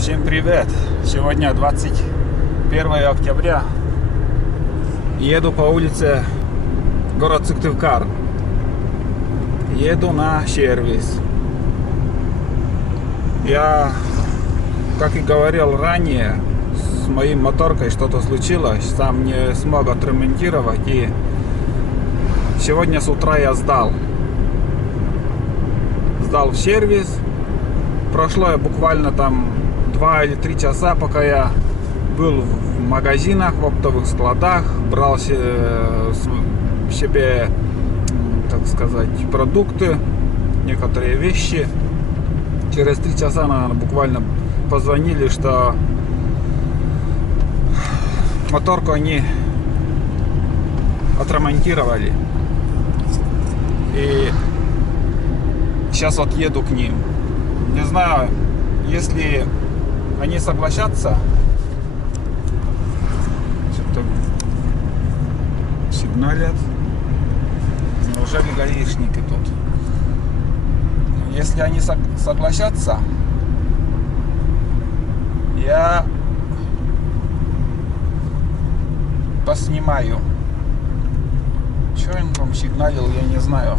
Всем привет! Сегодня 21 октября. Еду по улице город Сыктывкар. Еду на сервис. Я, как и говорил ранее, с моей моторкой что-то случилось. Сам не смог отремонтировать. И сегодня с утра я сдал в сервис. Прошло буквально там 2 или 3 часа, пока я был в магазинах, в оптовых складах, брал себе, так сказать, продукты, некоторые вещи. Через 3 часа, наверное, буквально позвонили, что моторку они отремонтировали. И сейчас вот еду к ним. Не знаю, если они согласятся. Что-то сигналят. Неужели гаишники тут? Если они согласятся, я поснимаю. Что он там сигналил, я не знаю.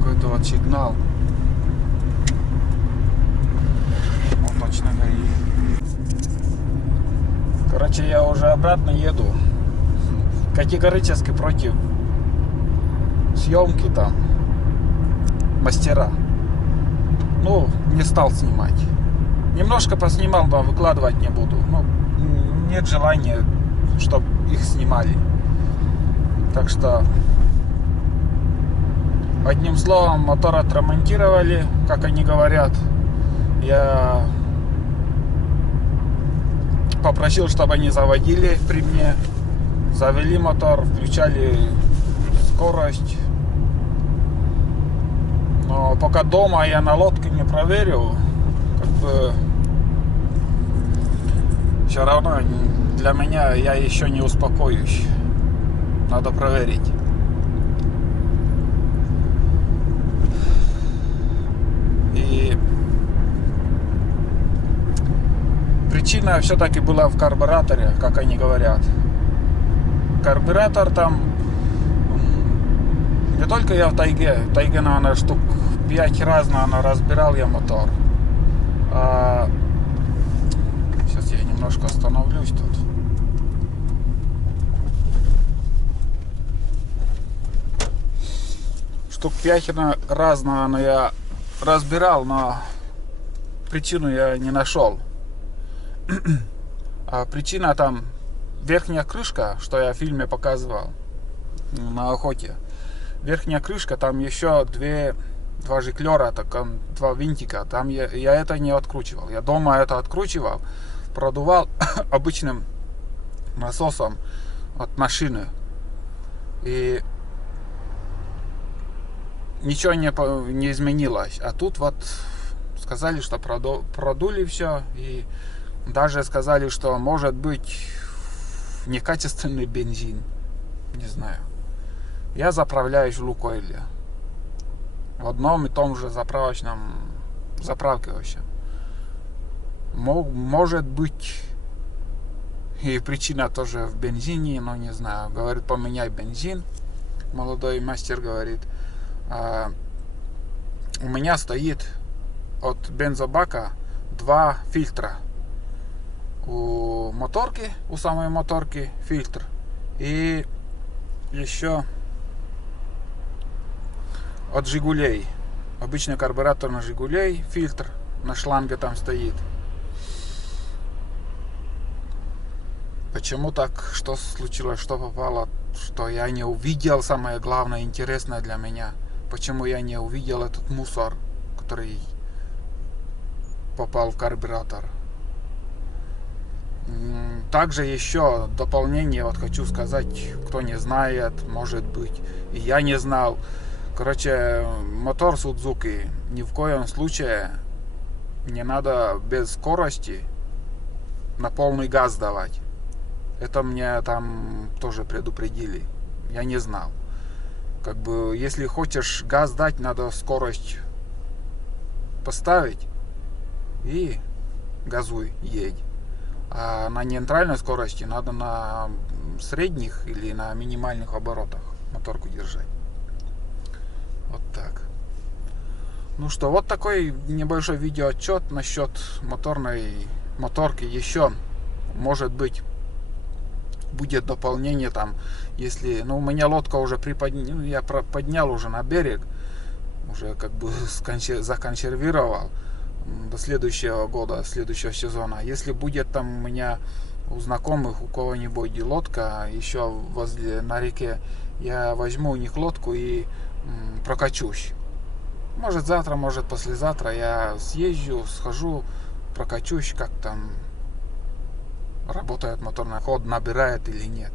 Какой-то вот сигнал. Он точно горит. Короче, я уже обратно еду. Категорически против съемки там. Мастера. Ну, не стал снимать. Немножко поснимал, но выкладывать не буду. Ну, нет желания, чтобы их снимали. Так что, одним словом, мотор отремонтировали, как они говорят. Я попросил, чтобы они заводили при мне. Завели мотор, включали скорость. Но пока дома я на лодке не проверю, как бы все равно для меня я еще не успокоюсь. Надо проверить. И причина все-таки была в карбюраторе, как они говорят. Карбюратор там, не только я в тайге, наверное, штук 5 раз, наверное, разбирал я мотор. Сейчас я немножко остановлюсь тут. Штук 5 раз, наверное, я разбирал, но причину я не нашел. А причина там верхняя крышка, что я в фильме показывал на охоте. Верхняя крышка, там еще два жиклера, так, 2 винтика. Там я это не откручивал. Я дома это откручивал, продувал обычным насосом от машины. И ничего не изменилось. А тут вот сказали, что продули все. И даже сказали, что может быть некачественный бензин. Не знаю. Я заправляюсь в Лукойле. В одном и том же заправочном заправке вообще. Может быть и причина тоже в бензине, но не знаю. Говорит, поменяй бензин. Молодой мастер говорит. У меня стоит от бензобака 2 фильтра. У моторки, у самой моторки фильтр. И еще от Жигулей. Обычный карбюратор на Жигулей, фильтр на шланге там стоит. Почему так? Что случилось? Что попало? Что я не увидел? Самое главное, интересное для меня. Почему я не увидел этот мусор, который попал в карбюратор? Также еще дополнение, вот хочу сказать, кто не знает, может быть, и я не знал. Короче, мотор Suzuki ни в коем случае не надо без скорости на полный газ давать. Это мне там тоже предупредили. Я не знал. Как бы, если хочешь газ дать, надо скорость поставить и газуй, едь. А на нейтральной скорости надо на средних или на минимальных оборотах моторку держать. Вот так. Ну что, вот такой небольшой видеоотчет насчет моторки. Еще, может быть, будет дополнение там, если, ну, у меня лодка уже я поднял уже на берег, уже как бы законсервировал до следующего года, следующего сезона. Если будет там у меня у знакомых, у кого-нибудь лодка еще возле на реке, я возьму у них лодку и прокачусь. Может завтра, может послезавтра я съезжу, схожу, прокачусь, как там работает моторный ход, набирает или нет.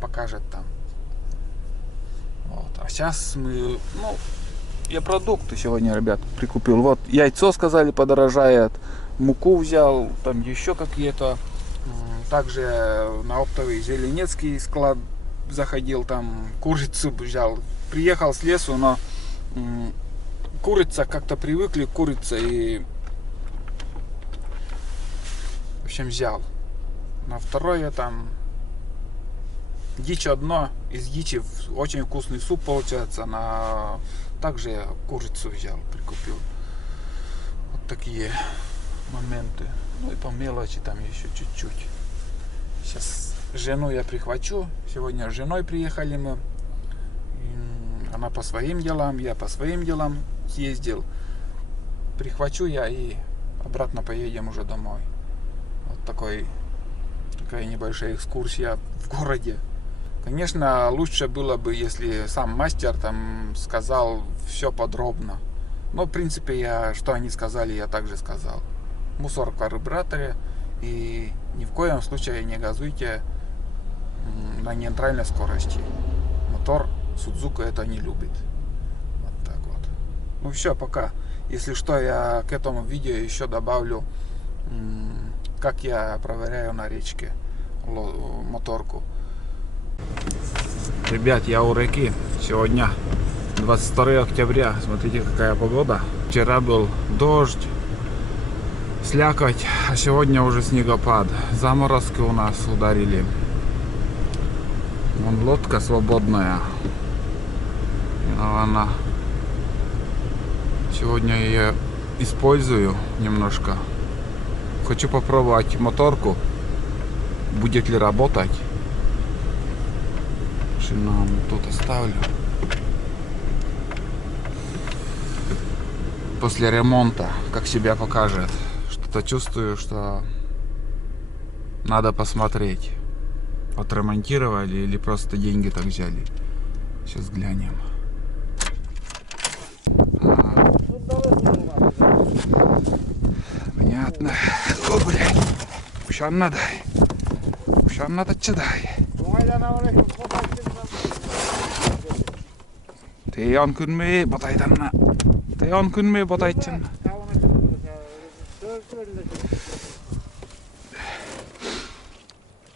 Покажет там. Вот. А сейчас мы, ну, я продукты сегодня, ребят, прикупил. Вот яйцо, сказали, подорожает. Муку взял, там еще какие-то. Также на оптовый Зеленецкий склад заходил, там курицу взял. Приехал с лесу, но курица, как-то привыкли к курице и, в общем, взял. На второе там дичь одно, из дичи очень вкусный суп получается. Также я курицу взял, прикупил. Вот такие моменты. Ну и по мелочи там еще чуть-чуть. Сейчас жену я прихвачу. Сегодня с женой приехали мы. Она по своим делам, я по своим делам съездил. Прихвачу я и обратно поедем уже домой. Вот такая небольшая экскурсия в городе. Конечно, лучше было бы, если сам мастер там сказал все подробно. Но, в принципе, что они сказали, я также сказал. Мусор в карбюраторе. И ни в коем случае не газуйте на нейтральной скорости. Мотор Судзука это не любит. Вот так вот. Ну все, пока. Если что, я к этому видео еще добавлю, как я проверяю на речке моторку. Ребят, я у реки. Сегодня 22 октября. Смотрите, какая погода. Вчера был дождь, слякоть, а сегодня уже снегопад. Заморозки у нас ударили. Вон лодка свободная. Она сегодня я ее использую немножко. Хочу попробовать моторку, будет ли работать. Шину тут оставлю. После ремонта, как себя покажет. Что-то чувствую, что надо посмотреть, отремонтировали или просто деньги так взяли. Сейчас глянем. Понятно. О, блядь. Ушанна дай. Ушанна тачадай. Te on kun me potaitanna. Te on kun me potaitanna.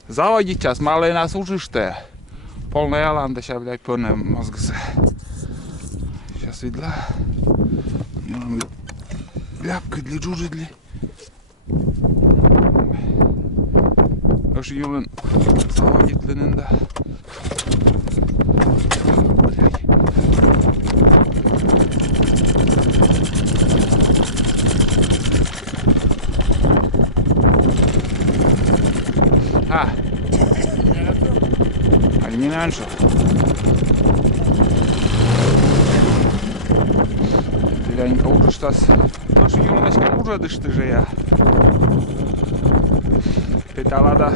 Заводить сейчас, малый нас служишь ты. Полная ланда сейчас, блядь, полная мозгаса. Сейчас видла. Ляпка для джуджидли. Аж юлен заводит ленинда. А, не меньше. Ленька уже штас. Аж юночка уже дышты же я. Петалада.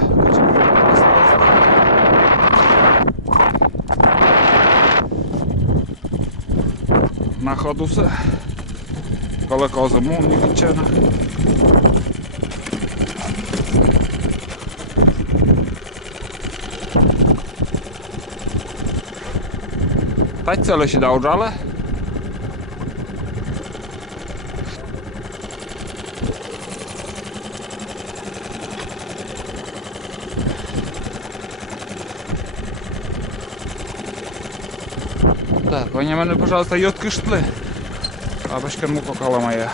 На ходу все. Коли зиму не відчина. Teď se leši daudžale. Так, вони мене, пожалуйста, йотки штли. Бабочка му покала моя.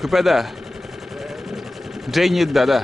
Küpede. Ceynid'de de.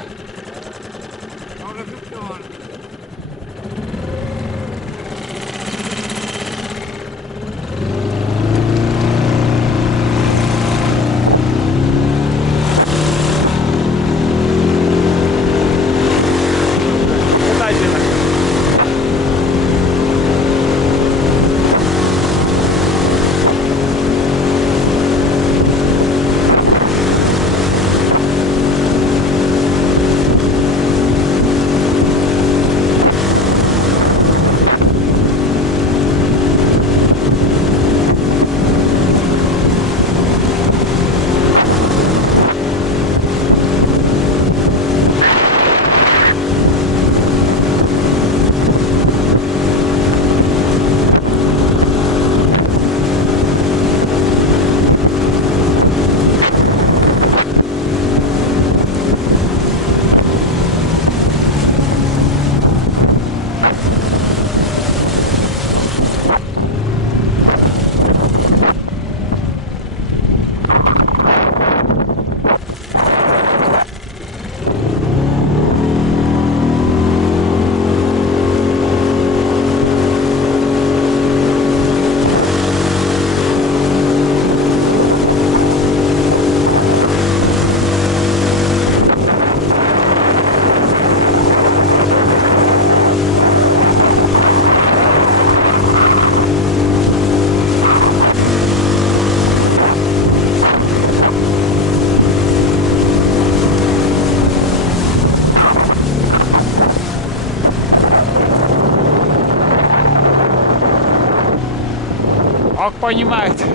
Как понимаете,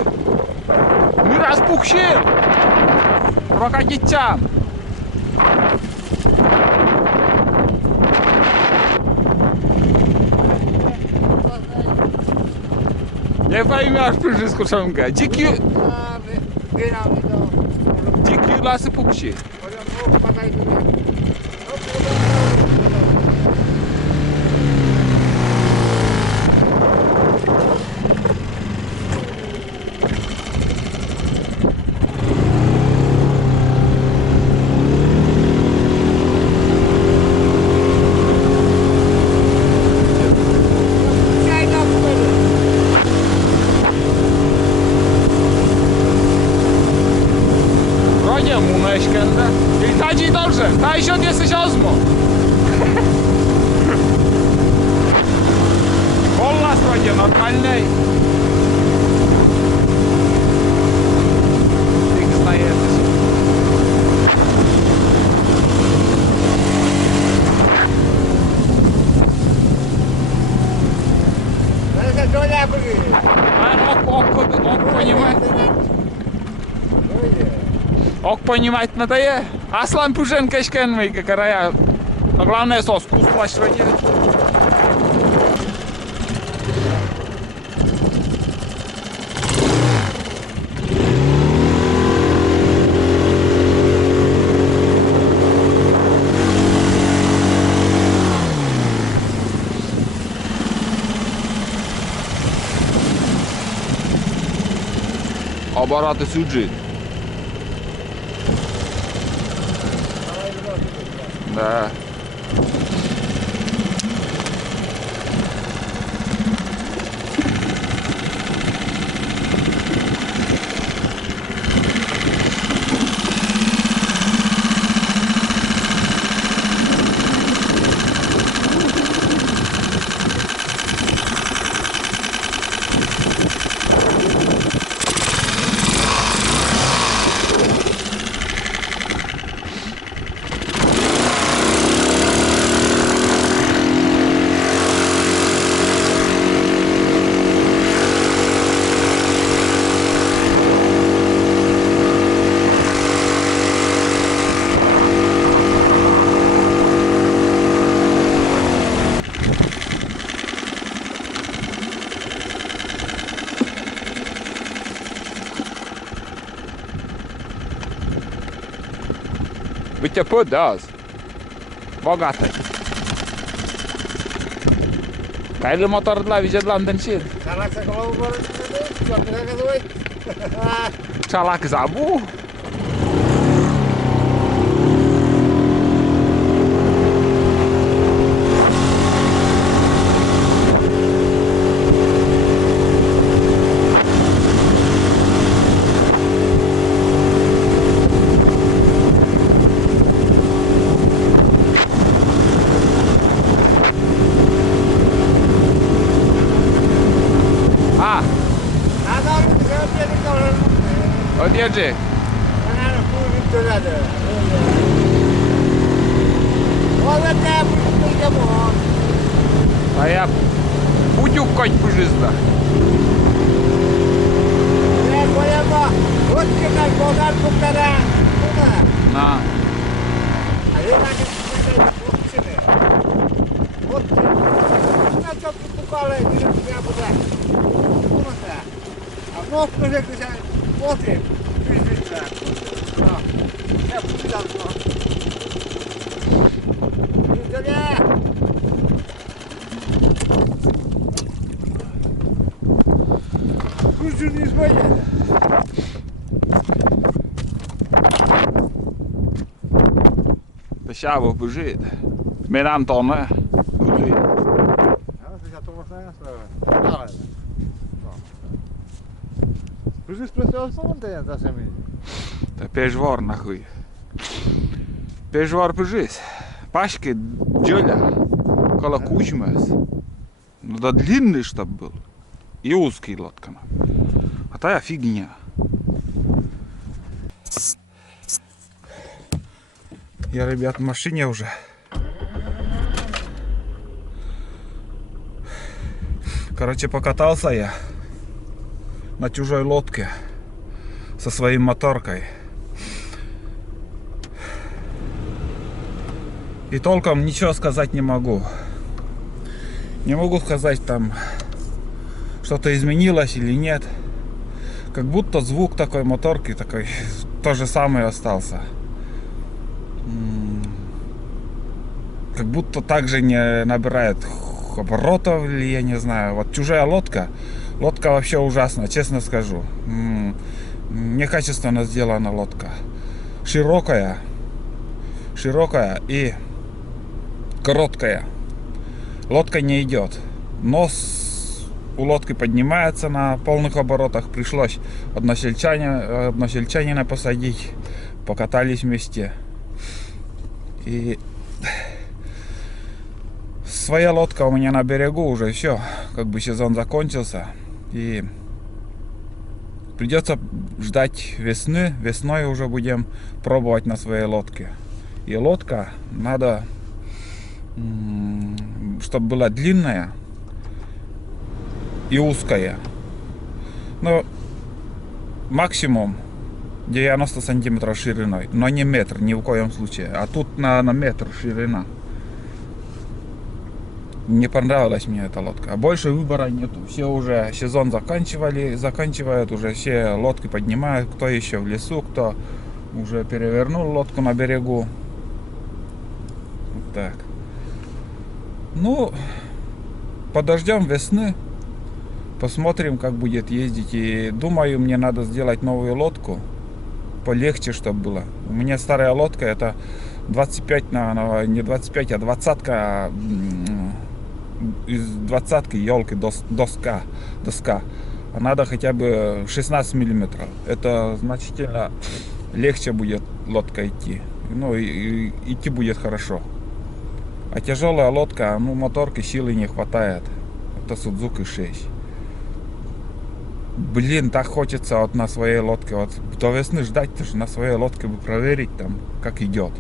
мы распухшим прокатитям. Nie pojmiesz przycisku ciąga. Dziki lasy pukci. I ta dziś dobrze, ta isiot jesteś ozmo. Wolna stronie, normalnej. Ty znajesz. Ок понимать надо я. Аслан пужен кашкен мы карая. Но главное сос вкус плащать. Обороты суджи. Да. Bycie podas. Bogaty. Kaylı motorla vijadlan densin. Çalak sakalı var. Çalak zabu. Jedzie. A ja putiukkać pyżyzda. Na. Siamo pyżyd. Medan tonne. Pyžys prasidėjo fonte, tas jame. Ta pešvar нахуй. Пешвар pyžys. Пашки джоля. Кола кучмас. Ну да длинный штаб был. И узкий лодка. А та фигня. Я, ребят, в машине уже. Короче, покатался я на чужой лодке со своей моторкой. И толком ничего сказать не могу. Не могу сказать, там что-то изменилось или нет. Как будто звук такой моторки такой то же самое остался. Как будто также не набирает оборотов, или я не знаю. Вот чужая лодка вообще ужасная, честно скажу. Некачественно сделана лодка. Широкая и короткая. Лодка не идет. Нос у лодки поднимается на полных оборотах. Пришлось односельчанина посадить. Покатались вместе. И своя лодка у меня на берегу уже все, как бы сезон закончился, и придется ждать весны. Весной уже будем пробовать на своей лодке. И лодка надо, чтобы была длинная и узкая. Но максимум 90 сантиметров шириной, но не метр ни в коем случае. А тут на метр ширина. Не понравилась мне эта лодка. А больше выбора нету. Все уже сезон заканчивают, уже все лодки поднимают. Кто еще в лесу, кто уже перевернул лодку на берегу. Вот так. Ну, подождем весны. Посмотрим, как будет ездить. И думаю, мне надо сделать новую лодку. Полегче, чтобы было. У меня старая лодка, это 25 не 25, а 20-ка. Из 20-ки елки доска. А надо хотя бы 16 миллиметров. Это значительно легче будет лодка идти. Ну и идти будет хорошо. А тяжелая лодка, ну моторки силы не хватает. Это Suzuki 6. Блин, так хочется вот на своей лодке, вот до весны ждать, даже на своей лодке бы проверить там, как идет.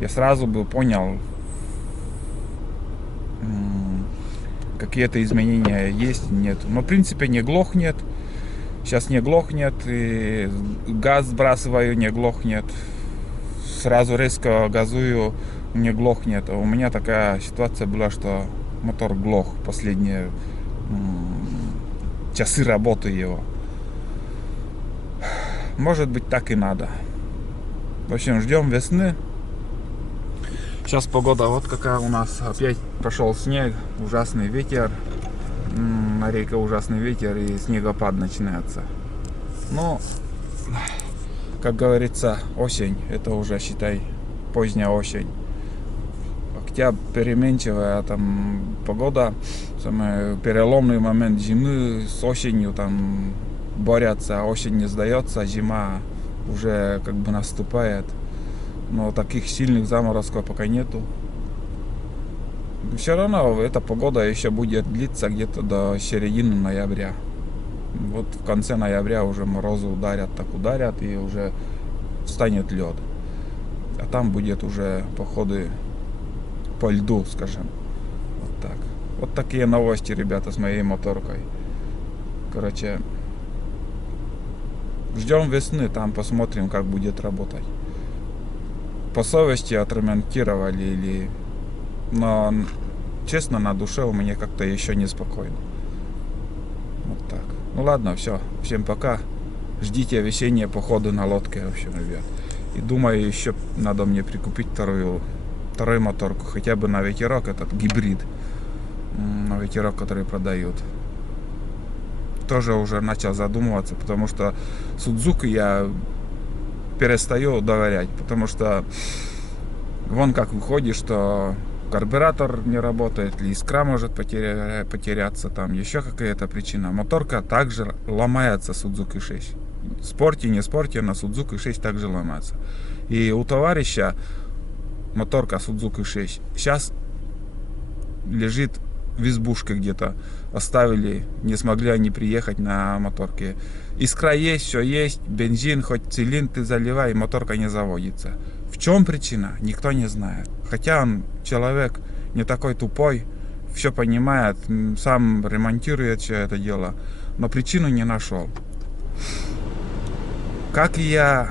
Я сразу бы понял, какие-то изменения есть, нет. Но в принципе не глохнет. Сейчас не глохнет, и газ сбрасываю, не глохнет. Сразу резко газую, не глохнет. У меня такая ситуация была, что мотор глох последние часы работы его. Может быть, так и надо. В общем, ждем весны. Сейчас погода вот какая у нас. Опять пошел снег, ужасный ветер. На реке ужасный ветер и снегопад начинается. Но, как говорится, осень. Это уже, считай, поздняя осень. Октябрь переменчивая там погода. Самый переломный момент зимы с осенью там борются. Осень не сдается, зима уже как бы наступает. Но таких сильных заморозков пока нету. Все равно эта погода еще будет длиться где-то до середины ноября. Вот в конце ноября уже морозы ударят, так ударят, и уже станет лед. А там будет уже походы по льду, скажем. Вот так. Вот такие новости, ребята, с моей моторкой. Короче, ждем весны, там посмотрим, как будет работать. По совести отремонтировали или... Но, честно, на душе у меня как-то еще неспокойно. Вот так. Ну ладно, все. Всем пока. Ждите весенние походы на лодке, в общем, ребят. И думаю, еще надо мне прикупить вторую моторку. Хотя бы на ветерок, этот гибрид. На ветерок, который продают. Тоже уже начал задумываться, потому что Судзуки я перестаю доверять. Потому что вон как выходит, что карбюратор не работает, или искра может потеряться, там еще какая-то причина. Моторка также ломается, Suzuki 6. Спорте, не спорте, на Suzuki 6 также ломается. И у товарища моторка Suzuki 6 сейчас лежит в избушке где-то. Оставили, не смогли они приехать на моторке. Искра есть, все есть, бензин, хоть цилиндр ты заливай, моторка не заводится. В чем причина, никто не знает. Хотя он человек не такой тупой, все понимает, сам ремонтирует все это дело, но причину не нашел. Как и я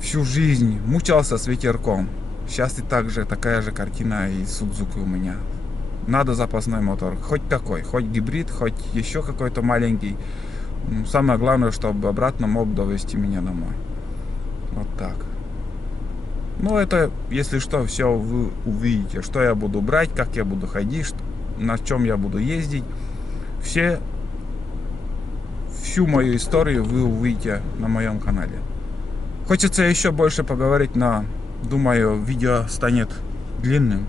всю жизнь мучался с ветерком, сейчас и такая же картина и Судзуки у меня. Надо запасной мотор, хоть какой, хоть гибрид, хоть еще какой-то маленький. Самое главное, чтобы обратно мог довести меня домой. Вот так. Ну, это, если что, все вы увидите, что я буду брать, как я буду ходить, на чем я буду ездить. Всю мою историю вы увидите на моем канале. Хочется еще больше поговорить, но, думаю, видео станет длинным.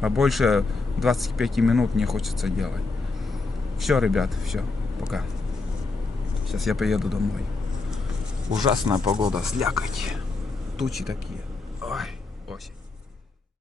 А больше 25 минут не хочется делать. Все, ребят, все, пока. Сейчас я поеду домой. Ужасная погода, слякоть. Тучи такие. Ой, осень.